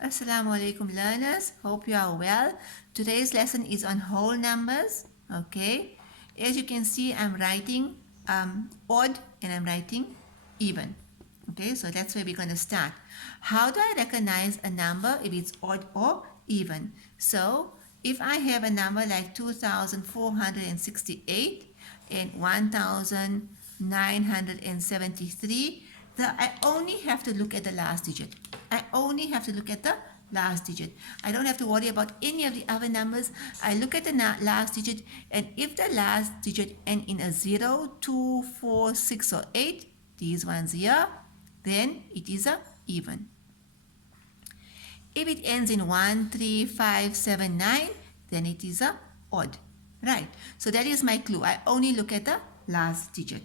Assalamu alaikum learners, hope you are well. Today's lesson is on whole numbers. Okay, as you can see I'm writing odd and I'm writing even. Okay, so that's where we're going to start. How do I recognize a number if it's odd or even? So if I have a number like 2468 and 1973, I only have to look at the last digit. I only have to look at the last digit. I don't have to worry about any of the other numbers. I look at the last digit, and if the last digit end in a 0, 2, 4, 6, or 8, these ones here, then it is a even. If it ends in 1, 3, 5, 7, 9, then it is a odd. Right, so that is my clue. I only look at the last digit.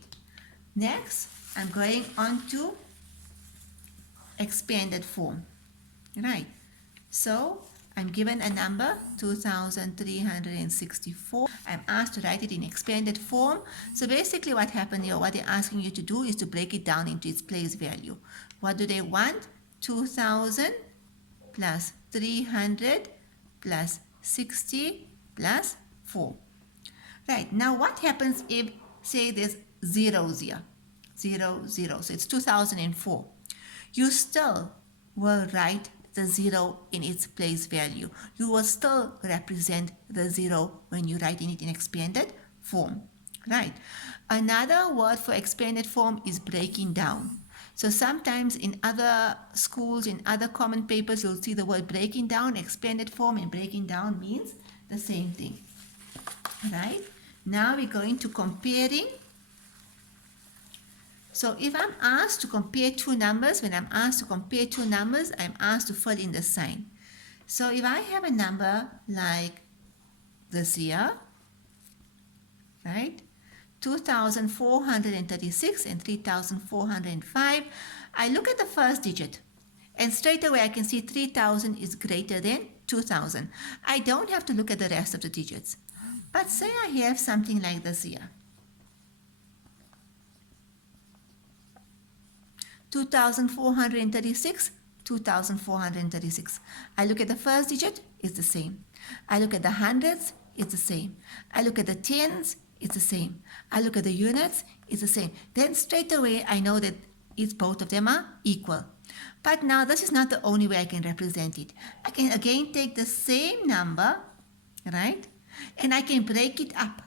Next, I'm going on to expanded form. Right, so I'm given a number 2364. I'm asked to write it in expanded form. So basically what happened here, what they're asking you to do is to break it down into its place value. What do they want? 2000 plus 300 plus 60 plus 4. Right, now what happens if, say, there's zeros here? 0, 0. So it's 2004. You still will write the 0 in its place value. You will still represent the 0 when you write it in expanded form. Right. Another word for expanded form is breaking down. So sometimes in other schools, in other common papers, you'll see the word breaking down, expanded form, and breaking down means the same thing. Right? Now we're going to comparing. So if I'm asked to compare two numbers, when I'm asked to compare two numbers, I'm asked to fill in the sign. So if I have a number like this here, right, 2,436 and 3,405, I look at the first digit and straight away I can see 3,000 is greater than 2,000. I don't have to look at the rest of the digits. But say I have something like this here. 2,436, 2,436. I look at the first digit, it's the same. I look at the hundreds, it's the same. I look at the tens, it's the same. I look at the units, it's the same. Then straight away I know that both of them are equal. But now this is not the only way I can represent it. I can again take the same number, right? And I can break it up.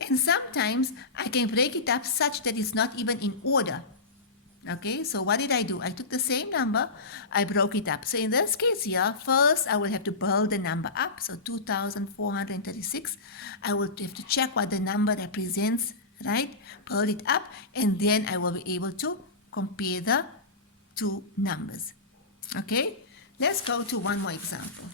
And sometimes I can break it up such that it's not even in order. Okay, so what did I do? I took the same number, I broke it up. So in this case here, first I will have to build the number up. So 2,436, I will have to check what the number represents, right? Build it up, and then I will be able to compare the two numbers. Okay, let's go to one more example.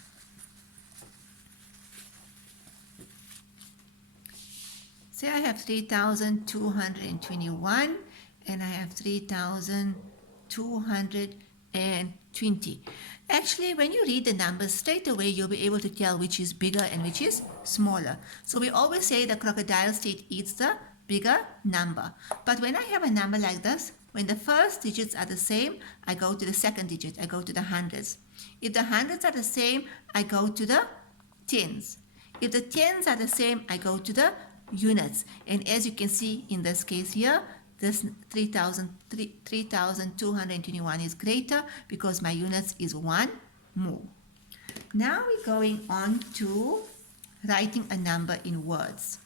Say I have 3,221 and I have 3,220. Actually, when you read the numbers straight away, you'll be able to tell which is bigger and which is smaller. So we always say the crocodile state eats the bigger number. But when I have a number like this, when the first digits are the same, I go to the second digit, I go to the hundreds. If the hundreds are the same, I go to the tens. If the tens are the same, I go to the units. And as you can see in this case here, this 3,221 is greater because my units is one more. Now we're going on to writing a number in words.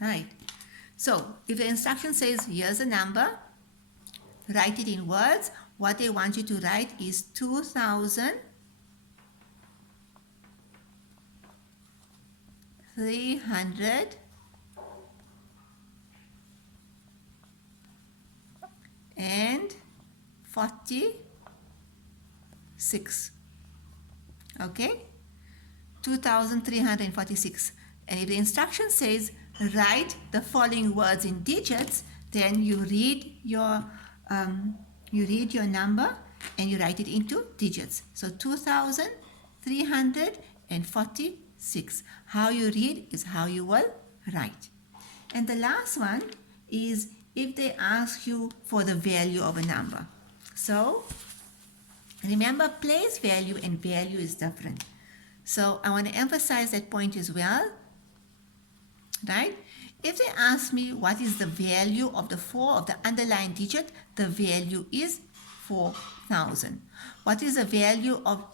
Right. So if the instruction says here's a number, write it in words. What they want you to write is 346. Okay, 2,346. And if the instruction says write the following words in digits, then you read your number and you write it into digits. So 2,346. How you read is how you will write. And the last one is if they ask you for the value of a number. So Remember, place value and value is different. So I want to emphasize that point as well, right? If they ask me what is the value of the 4 of the underlying digit, the value is 4,000. What is the value of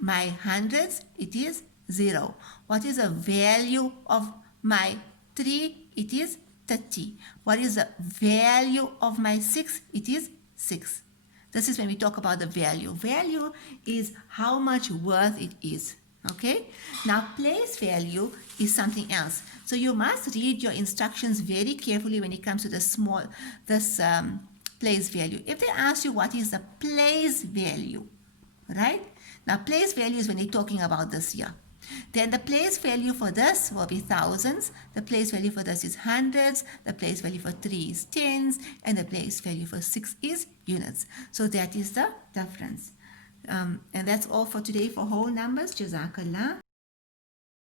my hundreds? It is 0. What is the value of my 3? It is 30. What is the value of my 6? It is 6. This is when we talk about the value. Value is how much worth it is. Okay? Now, place value is something else. So you must read your instructions very carefully when it comes to this place value. If they ask you what is the place value, right? Now, place value is when they're talking about this here. Then the place value for this will be thousands, the place value for this is hundreds, the place value for 3 is tens, and the place value for 6 is units. So that is the difference. And that's all for today for whole numbers. Jazakallah.